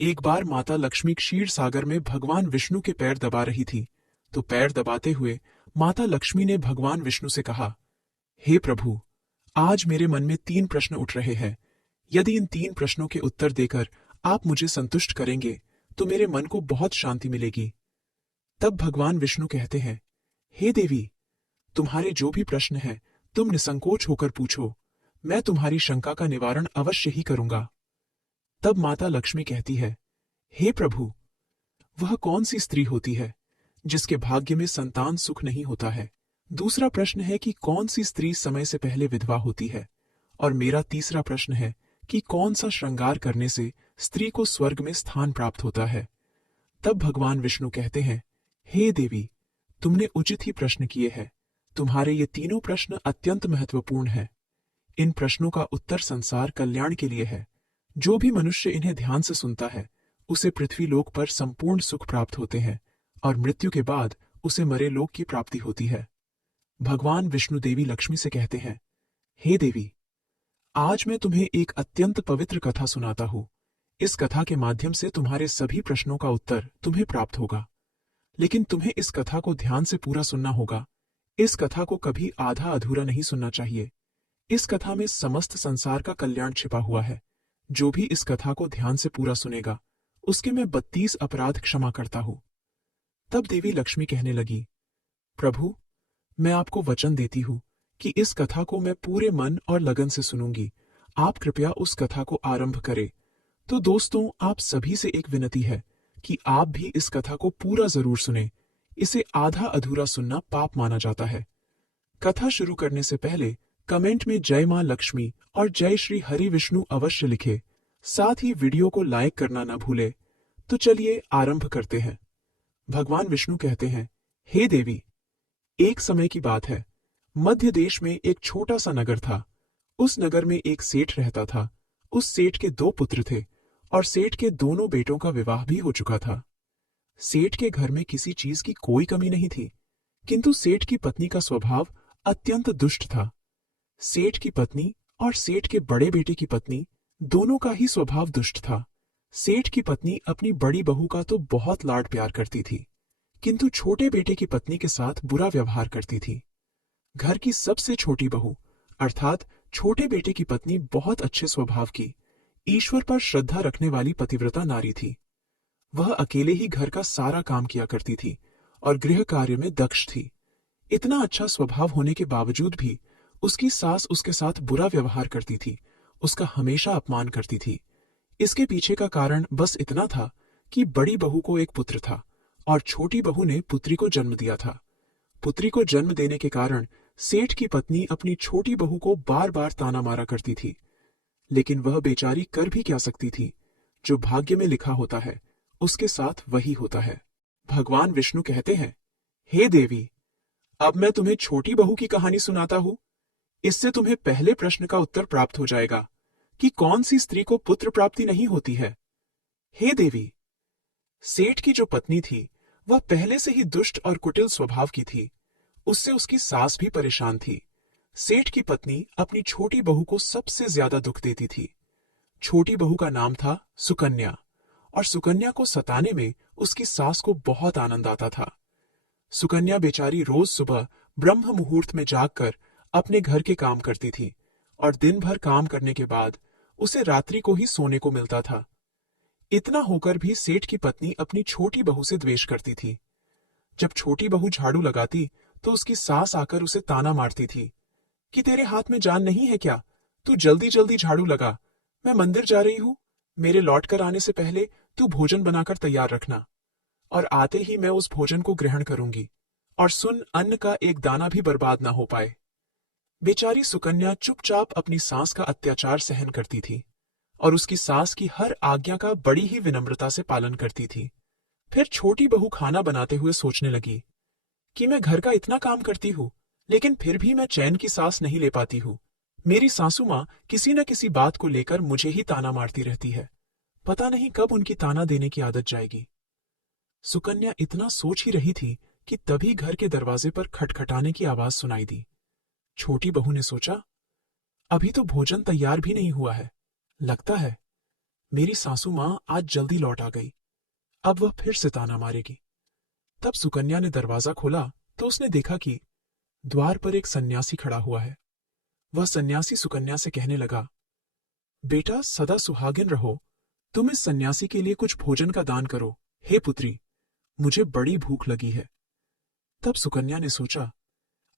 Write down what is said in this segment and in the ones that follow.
एक बार माता लक्ष्मी क्षीर सागर में भगवान विष्णु के पैर दबा रही थी, तो पैर दबाते हुए माता लक्ष्मी ने भगवान विष्णु से कहा, हे प्रभु, आज मेरे मन में 3 प्रश्न उठ रहे हैं। यदि इन 3 प्रश्नों के उत्तर देकर आप मुझे संतुष्ट करेंगे तो मेरे मन को बहुत शांति मिलेगी। तब भगवान विष्णु कहते हैं, हे देवी, तुम्हारे जो भी प्रश्न हैं तुम निसंकोच होकर पूछो, मैं तुम्हारी शंका का निवारण अवश्य ही करूंगा। तब माता लक्ष्मी कहती है, हे प्रभु, वह कौन सी स्त्री होती है जिसके भाग्य में संतान सुख नहीं होता है? दूसरा प्रश्न है कि कौन सी स्त्री समय से पहले विधवा होती है? और मेरा तीसरा प्रश्न है कि कौन सा श्रृंगार करने से स्त्री को स्वर्ग में स्थान प्राप्त होता है? तब भगवान विष्णु कहते हैं, हे देवी, तुमने उचित ही प्रश्न किए हैं। तुम्हारे ये तीनों प्रश्न अत्यंत महत्वपूर्ण हैं। इन प्रश्नों का उत्तर संसार कल्याण के लिए है। जो भी मनुष्य इन्हें ध्यान से सुनता है उसे पृथ्वी लोक पर संपूर्ण सुख प्राप्त होते हैं और मृत्यु के बाद उसे मरे लोक की प्राप्ति होती है। भगवान विष्णु देवी लक्ष्मी से कहते हैं, हे देवी, आज मैं तुम्हें एक अत्यंत पवित्र कथा सुनाता हूँ। इस कथा के माध्यम से तुम्हारे सभी प्रश्नों का उत्तर तुम्हें प्राप्त होगा। लेकिन तुम्हें इस कथा को ध्यान से पूरा सुनना होगा। इस कथा को कभी आधा अधूरा नहीं सुनना चाहिए। इस कथा में समस्त संसार का कल्याण छिपा हुआ है। जो भी इस कथा को ध्यान से पूरा सुनेगा उसके मैं 32 अपराध क्षमा करता हूं। तब देवी लक्ष्मी कहने लगी, प्रभु, मैं आपको वचन देती हूं कि इस कथा को मैं पूरे मन और लगन से सुनूंगी। आप कृपया उस कथा को आरंभ करें। तो दोस्तों, आप सभी से एक विनती है कि आप भी इस कथा को पूरा जरूर सुनें। इसे आधा अधूरा सुनना पाप माना जाता है। कथा शुरू करने से पहले कमेंट में जय मां लक्ष्मी और जय श्री हरि विष्णु अवश्य लिखे। साथ ही वीडियो को लाइक करना न भूले। तो चलिए आरंभ करते हैं। भगवान विष्णु कहते हैं, हे देवी, एक समय की बात है। मध्य देश में एक छोटा सा नगर था। उस नगर में एक सेठ रहता था। उस सेठ के 2 पुत्र थे और सेठ के दोनों बेटों का विवाह भी हो चुका था। सेठ के घर में किसी चीज की कोई कमी नहीं थी, किंतु सेठ की पत्नी का स्वभाव अत्यंत दुष्ट था। सेठ की पत्नी और सेठ के बड़े बेटे की पत्नी दोनों का ही स्वभाव दुष्ट था। सेठ की पत्नी अपनी बड़ी बहू का तो बहुत लाड प्यार करती थी, किंतु छोटे बेटे की पत्नी के साथ बुरा व्यवहार करती थी। घर की सबसे छोटी बहू अर्थात छोटे बेटे की पत्नी बहुत अच्छे स्वभाव की, ईश्वर पर श्रद्धा रखने वाली पतिव्रता नारी थी। वह अकेले ही घर का सारा काम किया करती थी और गृह कार्य में दक्ष थी। इतना अच्छा स्वभाव होने के बावजूद भी उसकी सास उसके साथ बुरा व्यवहार करती थी, उसका हमेशा अपमान करती थी। इसके पीछे का कारण बस इतना था कि बड़ी बहू को एक पुत्र था और छोटी बहू ने पुत्री को जन्म दिया था। पुत्री को जन्म देने के कारण सेठ की पत्नी अपनी छोटी बहू को बार बार ताना मारा करती थी। लेकिन वह बेचारी कर भी क्या सकती थी? जो भाग्य में लिखा होता है उसके साथ वही होता है। भगवान विष्णु कहते हैं, हे देवी, अब मैं तुम्हें छोटी बहू की कहानी सुनाता हूं। इससे तुम्हें पहले प्रश्न का उत्तर प्राप्त हो जाएगा कि कौन सी स्त्री को पुत्र प्राप्ति नहीं होती है। हे देवी, सेठ की जो पत्नी थी वह पहले से ही दुष्ट और कुटिल स्वभाव की थी। उससे उसकी सास भी परेशान थी। सेठ की पत्नी अपनी छोटी बहू को सबसे ज्यादा दुख देती थी। छोटी बहू का नाम था सुकन्या और सुकन्या को सताने में उसकी सास को बहुत आनंद आता था। सुकन्या बेचारी रोज सुबह ब्रह्म मुहूर्त में जागकर अपने घर के काम करती थी और दिन भर काम करने के बाद उसे रात्रि को ही सोने को मिलता था। इतना होकर भी सेठ की पत्नी अपनी छोटी बहू से द्वेष करती थी। जब छोटी बहू झाड़ू लगाती तो उसकी सास आकर उसे ताना मारती थी कि तेरे हाथ में जान नहीं है क्या? तू जल्दी जल्दी झाड़ू लगा, मैं मंदिर जा रही हूं। मेरे लौट कर आने से पहले तू भोजन बनाकर तैयार रखना और आते ही मैं उस भोजन को ग्रहण करूंगी। और सुन, अन्न का एक दाना भी बर्बाद ना हो पाए। बेचारी सुकन्या चुपचाप अपनी सास का अत्याचार सहन करती थी और उसकी सास की हर आज्ञा का बड़ी ही विनम्रता से पालन करती थी। फिर छोटी बहू खाना बनाते हुए सोचने लगी कि मैं घर का इतना काम करती हूँ, लेकिन फिर भी मैं चैन की सांस नहीं ले पाती हूँ। मेरी सासू माँ किसी न किसी बात को लेकर मुझे ही ताना मारती रहती है। पता नहीं कब उनकी ताना देने की आदत जाएगी। सुकन्या इतना सोच ही रही थी कि तभी घर के दरवाजे पर खटखटाने की आवाज सुनाई दी। छोटी बहू ने सोचा, अभी तो भोजन तैयार भी नहीं हुआ है। लगता है मेरी सासू माँ आज जल्दी लौट आ गई, अब वह फिर से ताना मारेगी। तब सुकन्या ने दरवाजा खोला तो उसने देखा कि द्वार पर एक सन्यासी खड़ा हुआ है। वह सन्यासी सुकन्या से कहने लगा, बेटा सदा सुहागिन रहो, तुम इस सन्यासी के लिए कुछ भोजन का दान करो। हे पुत्री, मुझे बड़ी भूख लगी है। तब सुकन्या ने सोचा,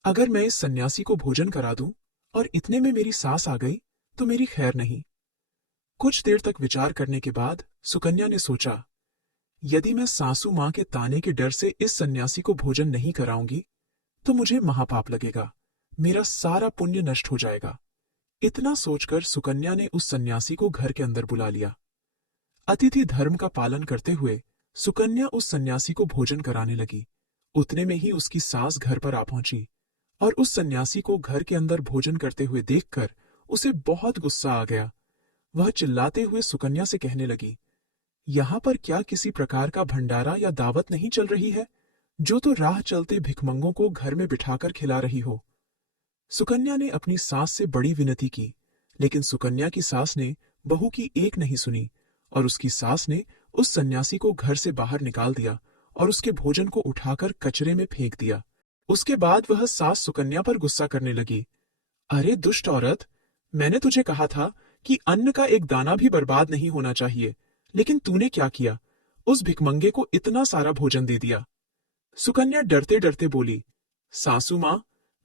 अगर मैं इस सन्यासी को भोजन करा दूं और इतने में मेरी सास आ गई तो मेरी खैर नहीं। कुछ देर तक विचार करने के बाद सुकन्या ने सोचा, यदि मैं सासू मां के ताने के डर से इस सन्यासी को भोजन नहीं कराऊंगी तो मुझे महापाप लगेगा, मेरा सारा पुण्य नष्ट हो जाएगा। इतना सोचकर सुकन्या ने उस सन्यासी को घर के अंदर बुला लिया। अतिथि धर्म का पालन करते हुए सुकन्या उस सन्यासी को भोजन कराने लगी। उतने में ही उसकी सास घर पर आ पहुंची और उस सन्यासी को घर के अंदर भोजन करते हुए देखकर उसे बहुत गुस्सा आ गया। वह चिल्लाते हुए सुकन्या से कहने लगी, यहाँ पर क्या किसी प्रकार का भंडारा या दावत नहीं चल रही है, जो तो राह चलते भिखमंगों को घर में बिठाकर खिला रही हो। सुकन्या ने अपनी सास से बड़ी विनती की, लेकिन सुकन्या की सास ने बहू की एक नहीं सुनी और उसकी सास ने उस सन्यासी को घर से बाहर निकाल दिया और उसके भोजन को उठाकर कचरे में फेंक दिया। उसके बाद वह सास सुकन्या पर गुस्सा करने लगी, अरे दुष्ट औरत, मैंने तुझे कहा था कि अन्न का एक दाना भी बर्बाद नहीं होना चाहिए, लेकिन तूने क्या किया, उस भिखमंगे को इतना सारा भोजन दे दिया। सुकन्या डरते डरते बोली, सासू मां,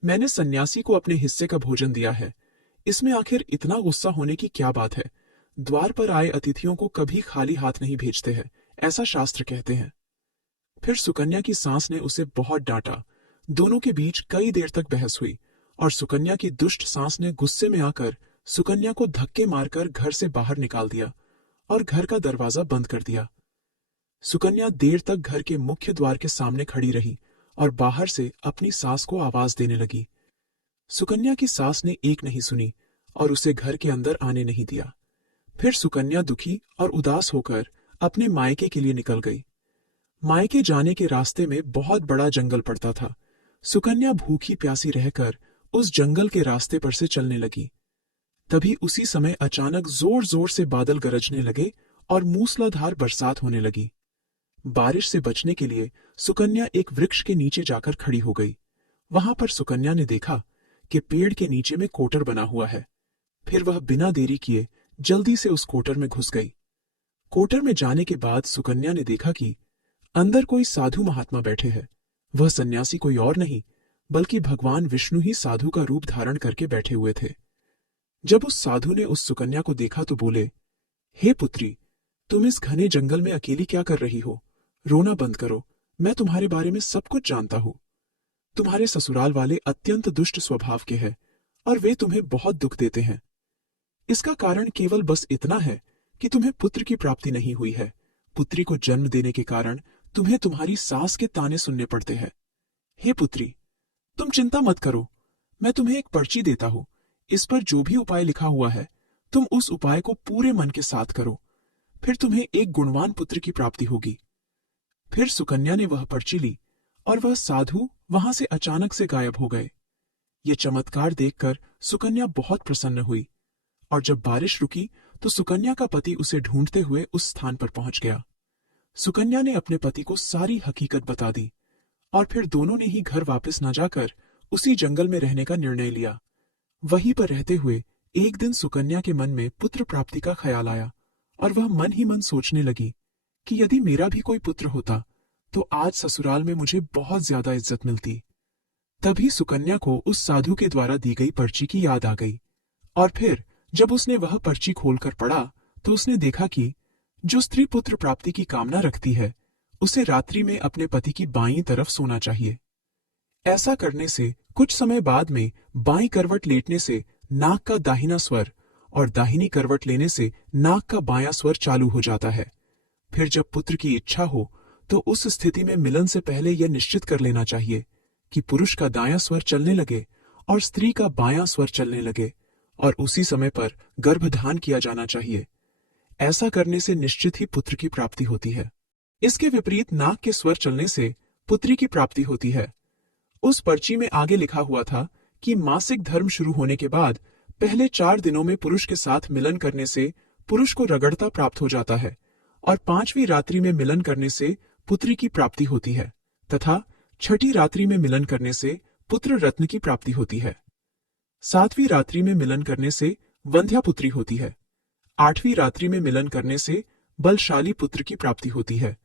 मैंने सन्यासी को अपने हिस्से का भोजन दिया है, इसमें आखिर इतना गुस्सा होने की क्या बात है। द्वार पर आए अतिथियों को कभी खाली हाथ नहीं भेजते हैं, ऐसा शास्त्र कहते हैं। फिर सुकन्या की सास ने उसे बहुत डांटा। दोनों के बीच कई देर तक बहस हुई और सुकन्या की दुष्ट सास ने गुस्से में आकर सुकन्या को धक्के मारकर घर से बाहर निकाल दिया और घर का दरवाजा बंद कर दिया। सुकन्या देर तक घर के मुख्य द्वार के सामने खड़ी रही और बाहर से अपनी सास को आवाज देने लगी। सुकन्या की सास ने एक नहीं सुनी और उसे घर के अंदर आने नहीं दिया। फिर सुकन्या दुखी और उदास होकर अपने मायके के लिए निकल गई। मायके जाने के रास्ते में बहुत बड़ा जंगल पड़ता था। सुकन्या भूखी प्यासी रहकर उस जंगल के रास्ते पर से चलने लगी। तभी उसी समय अचानक जोर जोर से बादल गरजने लगे और मूसलाधार बरसात होने लगी। बारिश से बचने के लिए सुकन्या एक वृक्ष के नीचे जाकर खड़ी हो गई। वहां पर सुकन्या ने देखा कि पेड़ के नीचे में कोटर बना हुआ है। फिर वह बिना देरी किए जल्दी से उस कोटर में घुस गई। कोटर में जाने के बाद सुकन्या ने देखा कि अंदर कोई साधु महात्मा बैठे हैं। वह सन्यासी कोई और नहीं बल्कि भगवान विष्णु ही साधु का रूप धारण करके बैठे हुए थे। जब उस साधु ने उस सुकन्या को देखा तो बोले, हे पुत्री, तुम इस घने जंगल में अकेली क्या कर रही हो? रोना बंद करो, मैं तुम्हारे बारे में सब कुछ जानता हूं। तुम्हारे ससुराल वाले अत्यंत दुष्ट स्वभाव के हैं और वे तुम्हें बहुत दुख देते हैं। इसका कारण केवल बस इतना है कि तुम्हें पुत्र की प्राप्ति नहीं हुई है। पुत्री को जन्म देने के कारण तुम्हें तुम्हारी सास के ताने सुनने पड़ते हैं। हे पुत्री, तुम चिंता मत करो, मैं तुम्हें एक पर्ची देता हूं। इस पर जो भी उपाय लिखा हुआ है, तुम उस उपाय को पूरे मन के साथ करो, फिर तुम्हें एक गुणवान पुत्र की प्राप्ति होगी। फिर सुकन्या ने वह पर्ची ली और वह साधु वहां से अचानक से गायब हो गए। ये चमत्कार देखकर सुकन्या बहुत प्रसन्न हुई और जब बारिश रुकी तो सुकन्या का पति उसे ढूंढते हुए उस स्थान पर पहुंच गया। सुकन्या ने अपने पति को सारी हकीकत बता दी और फिर दोनों ने ही घर वापस न जाकर उसी जंगल में रहने का निर्णय लिया। वहीं पर रहते हुए एक दिन सुकन्या के मन में पुत्र प्राप्ति का ख्याल आया और वह मन ही मन सोचने लगी कि यदि मेरा भी कोई पुत्र होता तो आज ससुराल में मुझे बहुत ज्यादा इज्जत मिलती। तभी सुकन्या को उस साधु के द्वारा दी गई पर्ची की याद आ गई और फिर जब उसने वह पर्ची खोलकर पढ़ा तो उसने देखा कि जो स्त्री पुत्र प्राप्ति की कामना रखती है उसे रात्रि में अपने पति की बाईं तरफ सोना चाहिए। ऐसा करने से कुछ समय बाद में बाईं करवट लेटने से नाक का दाहिना स्वर और दाहिनी करवट लेने से नाक का बायां स्वर चालू हो जाता है। फिर जब पुत्र की इच्छा हो तो उस स्थिति में मिलन से पहले यह निश्चित कर लेना चाहिए कि पुरुष का दायां स्वर चलने लगे और स्त्री का बायां स्वर चलने लगे और उसी समय पर गर्भधान किया जाना चाहिए। ऐसा करने से निश्चित ही पुत्र की प्राप्ति होती है। इसके विपरीत नाक के स्वर चलने से पुत्री की प्राप्ति होती है। उस पर्ची में आगे लिखा हुआ था कि मासिक धर्म शुरू होने के बाद पहले 4 दिनों में पुरुष के साथ मिलन करने से पुरुष को रगड़ता प्राप्त हो जाता है, और 5वीं रात्रि में मिलन करने से पुत्री की प्राप्ति होती है, तथा 6ठी रात्रि में मिलन करने से पुत्र रत्न की प्राप्ति होती है। 7वीं रात्रि में मिलन करने से वंध्या पुत्री होती है। 8वीं रात्रि में मिलन करने से बलशाली पुत्र की प्राप्ति होती है।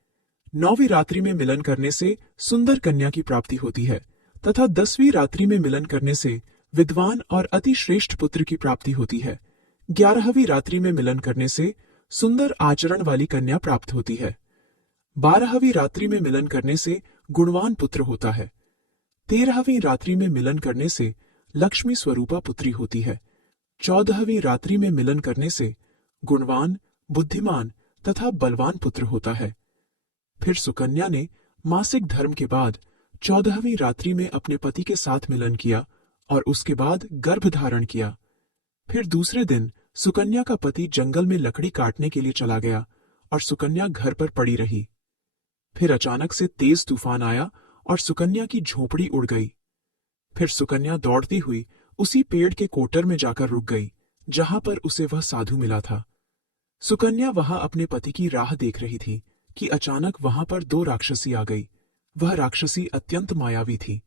9वीं रात्रि में मिलन करने से सुंदर कन्या की प्राप्ति होती है, तथा 10वीं रात्रि में मिलन करने से विद्वान और अति श्रेष्ठ पुत्र की प्राप्ति होती है। 11वीं रात्रि में मिलन करने से सुंदर आचरण वाली कन्या प्राप्त होती है। 12वीं रात्रि में मिलन करने से गुणवान पुत्र होता है। 13वीं रात्रि में मिलन करने से लक्ष्मी स्वरूपा पुत्री होती है। 14वीं रात्रि में मिलन करने से गुणवान, बुद्धिमान तथा बलवान पुत्र होता है। फिर सुकन्या ने मासिक धर्म के बाद 14वीं रात्रि में अपने पति के साथ मिलन किया और उसके बाद गर्भ धारण किया। फिर दूसरे दिन सुकन्या का पति जंगल में लकड़ी काटने के लिए चला गया और सुकन्या घर पर पड़ी रही। फिर अचानक से तेज तूफान आया और सुकन्या की झोपड़ी उड़ गई। फिर सुकन्या दौड़ती हुई उसी पेड़ के कोटर में जाकर रुक गई जहां पर उसे वह साधु मिला था। सुकन्या वहां अपने पति की राह देख रही थी कि अचानक वहां पर 2 राक्षसी आ गई। वह राक्षसी अत्यंत मायावी थी।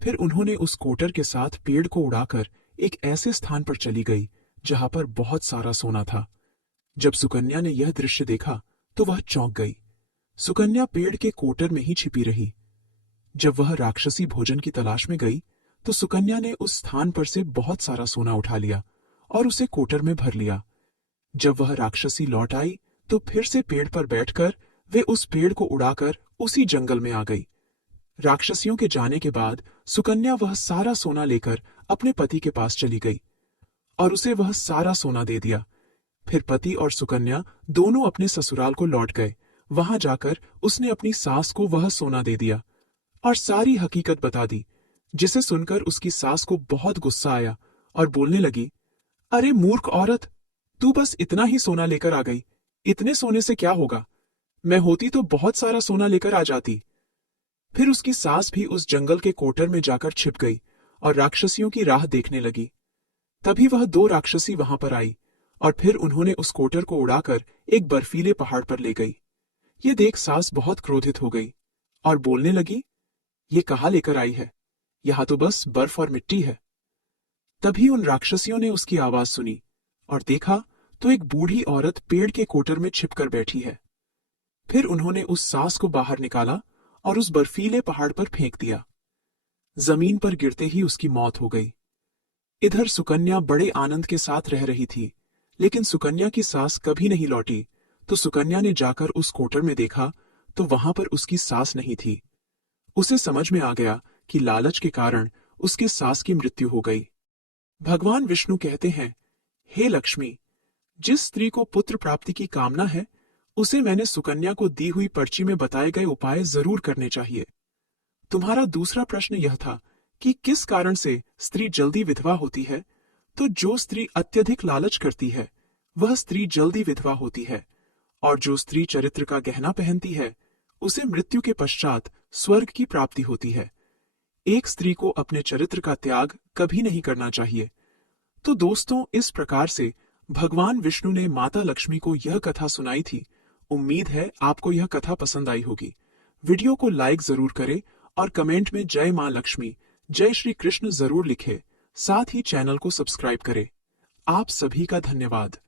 फिर उन्होंने उस कोटर के साथ पेड़ को उड़ाकर एक ऐसे स्थान पर चली गई जहां पर बहुत सारा सोना था। जब सुकन्या ने यह दृश्य देखा तो वह चौंक गई। सुकन्या पेड़ के कोटर में ही छिपी रही। जब वह राक्षसी भोजन की तलाश में गई तो सुकन्या ने उस स्थान पर से बहुत सारा सोना उठा लिया और उसे कोटर में भर लिया। जब वह राक्षसी लौट आई तो फिर से पेड़ पर बैठकर वे उस पेड़ को उड़ाकर उसी जंगल में आ गई। राक्षसियों के जाने के बाद सुकन्या वह सारा सोना लेकर अपने पति के पास चली गई और उसे वह सारा सोना दे दिया। फिर पति और सुकन्या दोनों अपने ससुराल को लौट गए। वहां जाकर उसने अपनी सास को वह सोना दे दिया और सारी हकीकत बता दी, जिसे सुनकर उसकी सास को बहुत गुस्सा आया और बोलने लगी, अरे मूर्ख औरत, तू बस इतना ही सोना लेकर आ गई। इतने सोने से क्या होगा? मैं होती तो बहुत सारा सोना लेकर आ जाती। फिर उसकी सास भी उस जंगल के कोटर में जाकर छिप गई और राक्षसियों की राह देखने लगी। तभी वह 2 राक्षसी वहां पर आई और फिर उन्होंने उस कोटर को उड़ाकर एक बर्फीले पहाड़ पर ले गई। ये देख सास बहुत क्रोधित हो गई और बोलने लगी, ये कहाँ लेकर आई है? यहां तो बस बर्फ और मिट्टी है। तभी उन राक्षसियों ने उसकी आवाज सुनी और देखा तो एक बूढ़ी औरत पेड़ के कोटर में छिपकर बैठी है। फिर उन्होंने उस सास को बाहर निकाला और उस बर्फीले पहाड़ पर फेंक दिया। जमीन पर गिरते ही उसकी मौत हो गई। इधर सुकन्या बड़े आनंद के साथ रह रही थी, लेकिन सुकन्या की सास कभी नहीं लौटी। तो सुकन्या ने जाकर उस कोटर में देखा तो वहां पर उसकी सास नहीं थी। उसे समझ में आ गया कि लालच के कारण उसके सास की मृत्यु हो गई। भगवान विष्णु कहते हैं, हे लक्ष्मी, जिस स्त्री को पुत्र प्राप्ति की कामना है उसे मैंने सुकन्या को दी हुई पर्ची में बताए गए उपाय जरूर करने चाहिए। तुम्हारा दूसरा प्रश्न यह था कि किस कारण से स्त्री जल्दी विधवा होती है। तो जो स्त्री अत्यधिक लालच करती है वह स्त्री जल्दी विधवा होती है, और जो स्त्री चरित्र का गहना पहनती है उसे मृत्यु के पश्चात स्वर्ग की प्राप्ति होती है। एक स्त्री को अपने चरित्र का त्याग कभी नहीं करना चाहिए। तो दोस्तों, इस प्रकार से भगवान विष्णु ने माता लक्ष्मी को यह कथा सुनाई थी। उम्मीद है आपको यह कथा पसंद आई होगी। वीडियो को लाइक जरूर करें और कमेंट में जय मां लक्ष्मी, जय श्री कृष्ण जरूर लिखें। साथ ही चैनल को सब्सक्राइब करें। आप सभी का धन्यवाद।